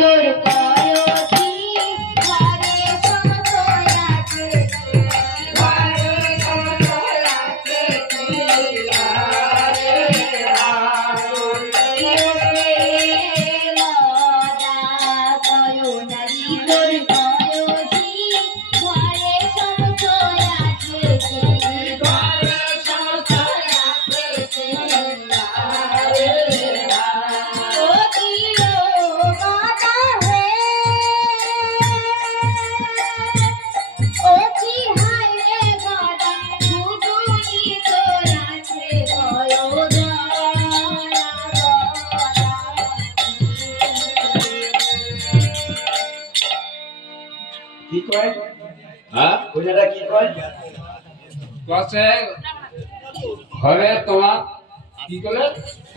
তোর কয়সি ঘরে সংশয় আছে ঘরে সংশয় আছে কি কয় হ্যাঁ ওটা কি কয় কসে ঘরে তোমার কি করে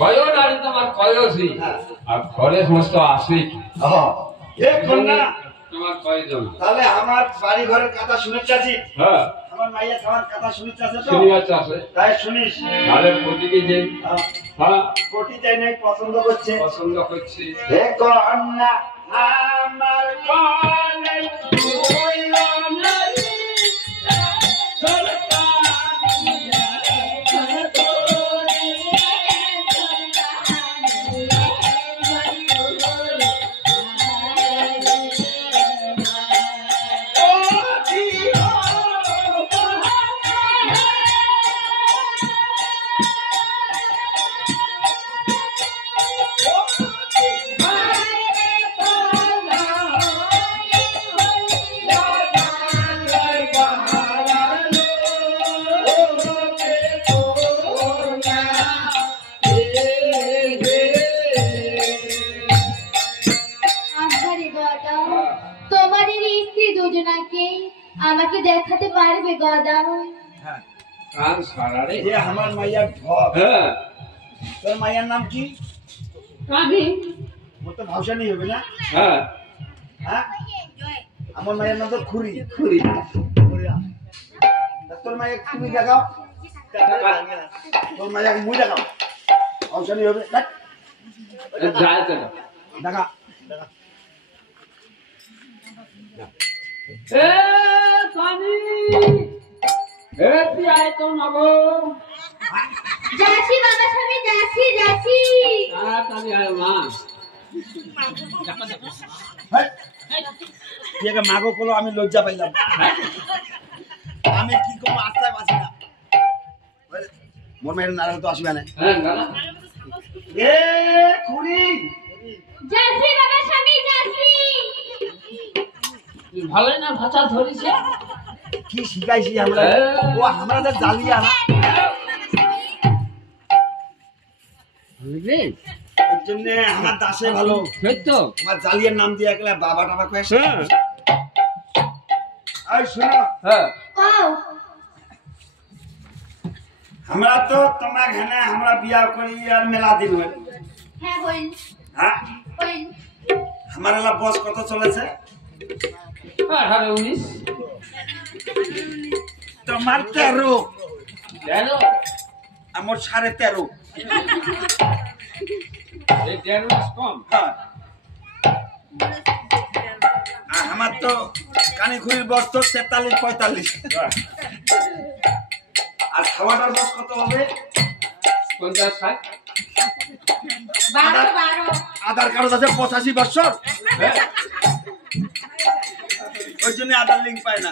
কয়ও নারী তোমার কয়সি আর ঘরে সমস্ত আসি এক ঘন্টা তোমার কয়জন তাহলে আমার বাড়ি ঘরের কথা শুনেছি আজি হ্যাঁ আমার মাইয়া খাওয়ার কথা শুনেছি আছে তো শুনিয়া চাষে তাই শুনিস তাহলে প্রতিটি যে হ্যাঁ কোটি তাই নাই পছন্দ করছে পছন্দ করছি এক ঘন্টা আমার কলে হইলো নারী আমাকে দেখাতে পারবে গদা কান সারারে যে আমার মাইয়ার ঘর হ্যাঁ তোর মাইয়ার নাম কি কাহি মোর তো ভাষানি হবে না হ্যাঁ হ্যাঁ আমার মাইয়ার নাম তো খুরি খুরি তোর মাইয়া তুমি দেখাও তোর মাইয়া মুই দেখাও ভাষানি হবে যায় তো দেখা এ কানি এ তুই আয় তো নগো যাচ্ছি বাবা স্বামী যাচ্ছি যাচ্ছি কানি আয় মা তুই মাগো বলো আমি লজ্জা পাইলাম আমি কি করবো আস্তায় বাঁচি না মোর মেয়ের নারায়ণ তো আসবে না হ্যাঁ না এ খুরি যাচ্ছি বাবা স্বামী যাচ্ছি ভালোই না ভাষা ধরিছে কি শিখাইছি আমরা ও আমরা যে জালিয়া না বুঝলি এর জন্য আমার দাসে ভালো সত্য আমার জালিয়ার নাম দিয়ে গেলে বাবা টাবা কয়ে এই শোনো হ্যাঁ কও আমরা তো তোমার ঘনে আমরা বিয়া করি আর মেলা দিন হই হ্যাঁ হইল হ্যাঁ হইল আমার এলা বস কত চলেছে 18-19 তোমার 13 কেন আমার 13.5 এই 1.5 মাস কম হ্যাঁ আর আমার তো কানে খুরির বস তো 43-45 আর খাওয়াটার বস কত হবে 50-60 12 আধার কার্ড আছে 85 বছর হ্যাঁ ওই জন্য আধার লিঙ্ক পায় না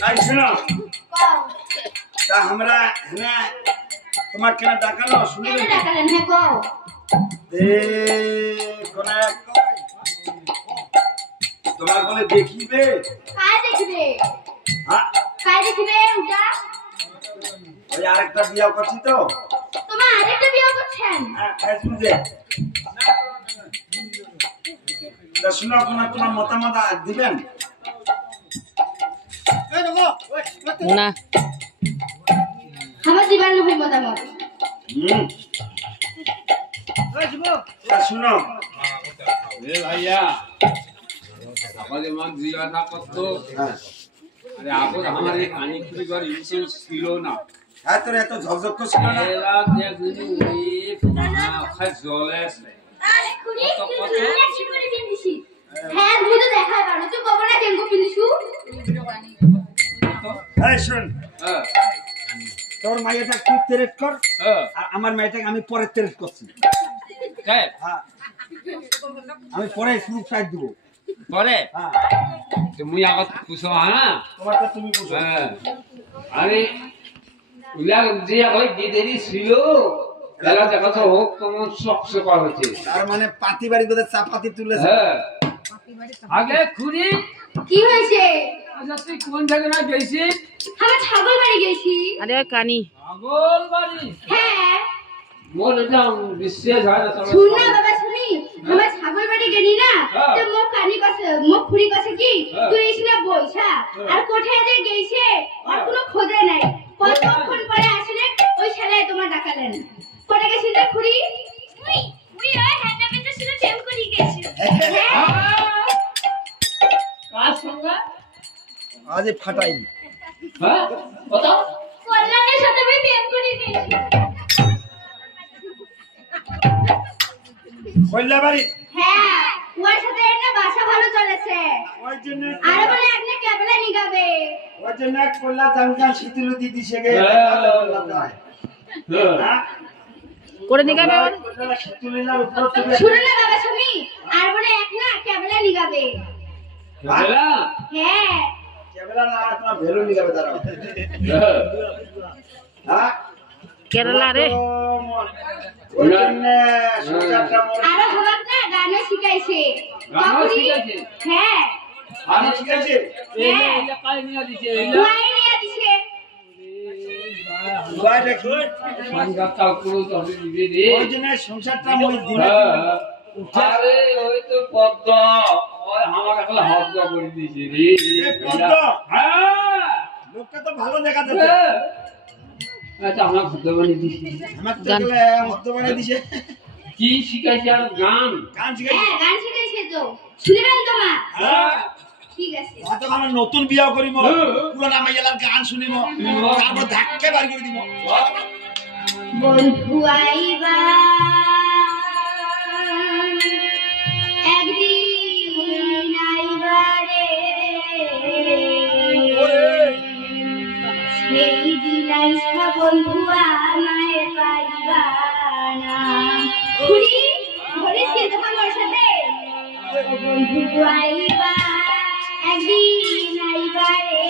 তাই শোনো কও তা আমরা হ্যাঁ তোমার কেন ডাকালো শুনলেন কেন ডাকালেন হ্যাঁ কও কোন তোমার বলে দেখিবে কাই দেখবে হ্যাঁ কাই দেখবে ওটা ওই আরেকটা বিয়া করছি তো তোমার আরেকটা বিয়ে করছেন হ্যাঁ ফেসবুকে তা শুনো তোমার মতামত দিবেন না আমার দিবার নয় মতামত তা শুনো এ ভাইয়া আমাদের মান জিজ্ঞাসা করতো আরে আপদ আমার এই কানি খুলি ঘর ইন্স্যুরেন্স ছিল না হ্যাঁ তোর এত ঝকঝক ছিল না এরা দেখলি ওই খাই জলে আছে আরে খুনি কি করে পিন্দিছি হ্যাঁ তুমি তো দেখাই পারো তুই কবে না কেন পিন্দিছু এই শুন হ্যাঁ তোর মাইয়াটা তুই তেরেট কর হ্যাঁ আর আমার মাইয়াটাকে আমি পরে তেরেট করছি তাই হ্যাঁ আমি পরে শুরু সাইড দিব পরে হ্যাঁ তুমি আগত পুছো হ্যাঁ তোমারটা তুমি বুঝো হ্যাঁ আরে উলা যে ওই দিদেরি ছিল এলা দেখা তো হোক কেমন শক্ত কর হচ্ছে তার মানে পাতি বাড়ি কোথায় চাপাতি তুলেছে হ্যাঁ আগে খুরি কি হয়েছে আচ্ছা তুই কোন জায়গায় গেছিস আমি ছাগল বাড়ি গেছি আরে কানি পাগল বাড়ি হ্যাঁ মোর এটা বিশ্বাস হয় না শুন না বাবা শুনি আমার ছাগল বাড়ি গেলি না হ্যাঁ। তো মুখ কানি কাছে মুখ খুরি কাছে কি হ্যাঁ। তুই এসে বইছা আর কোথায় যে গেছে আর কোনো খোঁজে নাই কতক্ষণ পরে আসলে ওই শালায় তোমার ডাকালেন কোথায় গেছিস রে খুরি তুই ওই হ্যান্ডামেতে শুনে প্রেম করি গেছি হ্যাঁ কার সঙ্গে আজ ফাটাই হ্যাঁ কথা কল্যাণের সাথে আমি প্রেম করি গেছি কইলা বাড়ি হ্যাঁ ওর সাথে এর না বাসা ভালো চলেছে ওই জন্য আর বলে আপনি কেবলা নিগাবে ওই জন্য কইলা জানকান শীতল দিদি সেগে হ্যাঁ করে নিগাবে কইলা শীতলিনার উপর তুলে শুনে না বাবা শুনি আর বলে এক না কেবলা নিগাবে বুঝলা হ্যাঁ কেবলা না তোমার ভেলু নিগাবে দাঁড়াও হ্যাঁ কেরালা রে ওই জন্য সুজাতা মোর আর হবাক না গানও শিখাইছে গানও বাবুরি, শিখাইছে? হ্যাঁ আমি ঠিক আছে হ্যাঁ এইলা কাই নিয়া দিছে দুয়াই নিয়ে দিছে দুয়া দেখি সংজ্ঞা কাল করে তো আমি দিবে রে ওই জন্য সংসারটা মই দিনে আরে ওই তো পদ্ম ওই আমার একলা হদ্দ করে দিছে রে এ পদ্ম? হ্যাঁ লোকটা তো ভালো দেখা যাচ্ছে আচ্ছা আমার হদ্দ বানিয়ে দিছি আমার তো গেলে মদ্য বানাই দিছে কি শিখাইছে আর গান গান শিখাই হ্যাঁ গান শিখাইছে তো শুনবেন তো মা হ্যাঁ ঠিক আছে অত আমরা নতুন বিয়া করিম হ্যাঁ। পুরোনা মাইয়ালার গান শুনিম তারপর ধাক্কে বার করে দিব বন্ধু আইবা একদিন আইবা রে সেই দিন আইসা বন্ধু আমায় পাইবা না খুড়ি ধরিস কিন্তু আমার সাথে বন্ধু আইবা একদিন আইবা রে